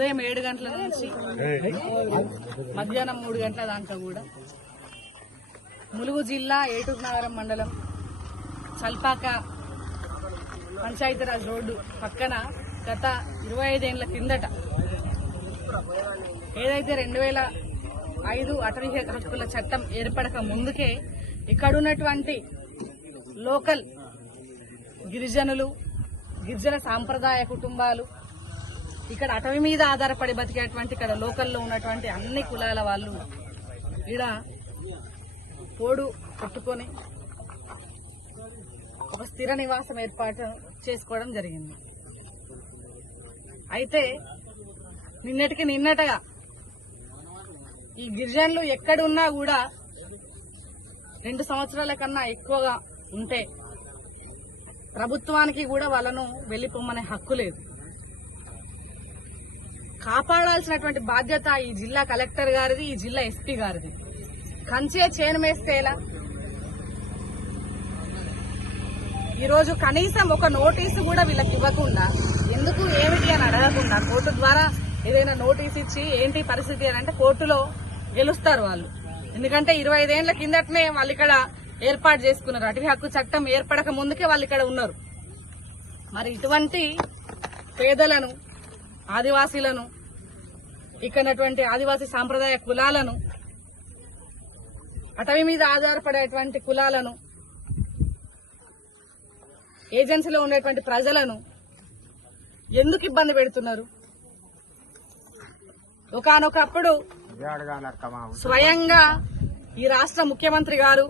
ఉదయం ఏడు గంటల నుంచి మధ్యాహ్నం మూడు గంటల దాకా కూడా ములుగు జిల్లా ఏటూరు నగరం మండలం చల్పాక పంచాయతీరాజ్ రోడ్డు పక్కన గత ఇరవై ఐదేళ్ళ కిందట ఏదైతే రెండు వేల ఐదు అటవీ హక్కుల చట్టం ఏర్పడక ముందుకే ఇక్కడున్నటువంటి లోకల్ గిరిజనులు గిరిజన సాంప్రదాయ కుటుంబాలు ఇక్కడ అటవీ మీద ఆధారపడి బతికేటువంటి ఇక్కడ లోకల్లో ఉన్నటువంటి అన్ని కులాల వాళ్ళు ఈడ పోడు కొట్టుకొని ఒక స్థిర నివాసం ఏర్పాటు చేసుకోవడం జరిగింది. అయితే నిన్నటికి నిన్నటగా ఈ గిరిజనులు ఎక్కడున్నా కూడా రెండు సంవత్సరాల కన్నా ఎక్కువగా ఉంటే ప్రభుత్వానికి కూడా వాళ్ళను వెళ్ళిపోమ్మనే హక్కు లేదు. కాపాడాల్సినటువంటి బాధ్యత ఈ జిల్లా కలెక్టర్ గారిది ఈ జిల్లా ఎస్పీ గారిది. కంచే చేను మేస్తే ఎలా? ఈరోజు కనీసం ఒక నోటీసు కూడా వీళ్ళకి ఇవ్వకుండా ఎందుకు ఏమిటి అని అడగకుండా కోర్టు ద్వారా ఏదైనా నోటీస్ ఇచ్చి ఏంటి పరిస్థితి అని అంటే కోర్టులో గెలుస్తారు వాళ్ళు. ఎందుకంటే ఇరవై ఐదేళ్ళ కిందటనే వాళ్ళు ఇక్కడ ఏర్పాటు చేసుకున్నారు. అటవీ హక్కు చట్టం ఏర్పడక ముందుకే వాళ్ళు ఇక్కడ ఉన్నారు. మరి ఇటువంటి పేదలను ఆదివాసీలను ఇక్కడటువంటి ఆదివాసీ సాంప్రదాయ కులాలను అటవీ మీద ఆధారపడేటువంటి కులాలను ఏజెన్సీలో ఉండేటువంటి ప్రజలను ఎందుకు ఇబ్బంది పెడుతున్నారు? ఒకనొకప్పుడు స్వయంగా ఈ రాష్ట్ర ముఖ్యమంత్రి గారు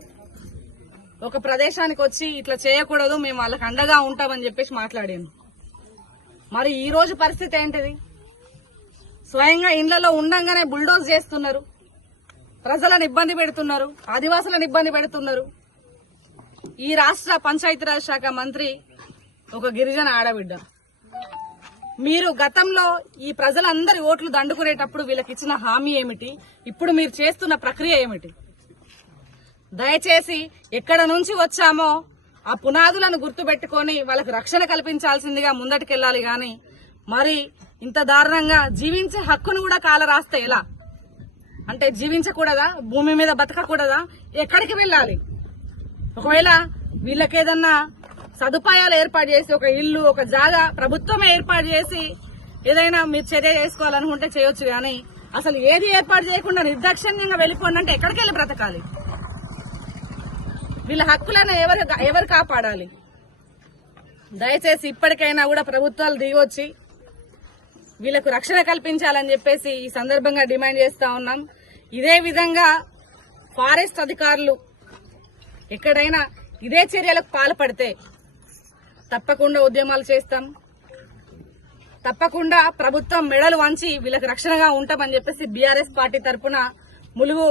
ఒక ప్రదేశానికి వచ్చి ఇట్లా చేయకూడదు మేము వాళ్ళకి అండగా ఉంటామని చెప్పేసి మాట్లాడాను మరి ఈ రోజు పరిస్థితి ఏంటిది? స్వయంగా ఇండ్లలో ఉండంగానే బుల్డోజ్ చేస్తున్నారు. ప్రజలను ఇబ్బంది పెడుతున్నారు. ఆదివాసులను ఇబ్బంది పెడుతున్నారు. ఈ రాష్ట్ర పంచాయతీరాజ్ శాఖ మంత్రి ఒక గిరిజన ఆడబిడ్డ. మీరు గతంలో ఈ ప్రజలందరి ఓట్లు దండుకునేటప్పుడు వీళ్ళకి ఇచ్చిన హామీ ఏమిటి? ఇప్పుడు మీరు చేస్తున్న ప్రక్రియ ఏమిటి? దయచేసి ఎక్కడ నుంచి వచ్చామో ఆ పునాదులను గుర్తుపెట్టుకొని వాళ్ళకి రక్షణ కల్పించాల్సిందిగా ముందటికెళ్ళాలి గాని మరి ఇంత దారుణంగా జీవించే హక్కును కూడా కాల రాస్తే ఎలా? అంటే జీవించకూడదా? భూమి మీద బతకకూడదా? ఎక్కడికి వెళ్ళాలి? ఒకవేళ వీళ్ళకేదన్నా సదుపాయాలు ఏర్పాటు చేసి ఒక ఇల్లు ఒక జాగా ప్రభుత్వమే ఏర్పాటు చేసి ఏదైనా మీరు చర్య చేసుకోవాలనుకుంటే చేయొచ్చు కానీ అసలు ఏది ఏర్పాటు చేయకుండా నిర్దాక్షిణ్యంగా వెళ్ళిపోండి అంటే ఎక్కడికి వెళ్ళి బ్రతకాలి? వీళ్ళ హక్కులను ఎవరు ఎవరు కాపాడాలి? దయచేసి ఇప్పటికైనా కూడా ప్రభుత్వాలు దిగొచ్చి వీళ్ళకు రక్షణ కల్పించాలని చెప్పేసి ఈ సందర్భంగా డిమాండ్ చేస్తా ఉన్నాం. ఇదే విధంగా ఫారెస్ట్ అధికారులు ఎక్కడైనా ఇదే చర్యలకు పాల్పడితే తప్పకుండా ఉద్యమాలు చేస్తాం. తప్పకుండా ప్రభుత్వం మెడలు వంచి వీళ్ళకి రక్షణగా ఉంటామని చెప్పేసి బీఆర్ఎస్ పార్టీ తరఫున ములుగు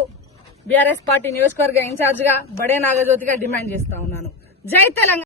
బీఆర్ఎస్ పార్టీ నియోజకవర్గ ఇన్ఛార్జ్గా బడే నాగజ్యోతిగా డిమాండ్ చేస్తా ఉన్నాను. జై తెలంగాణ!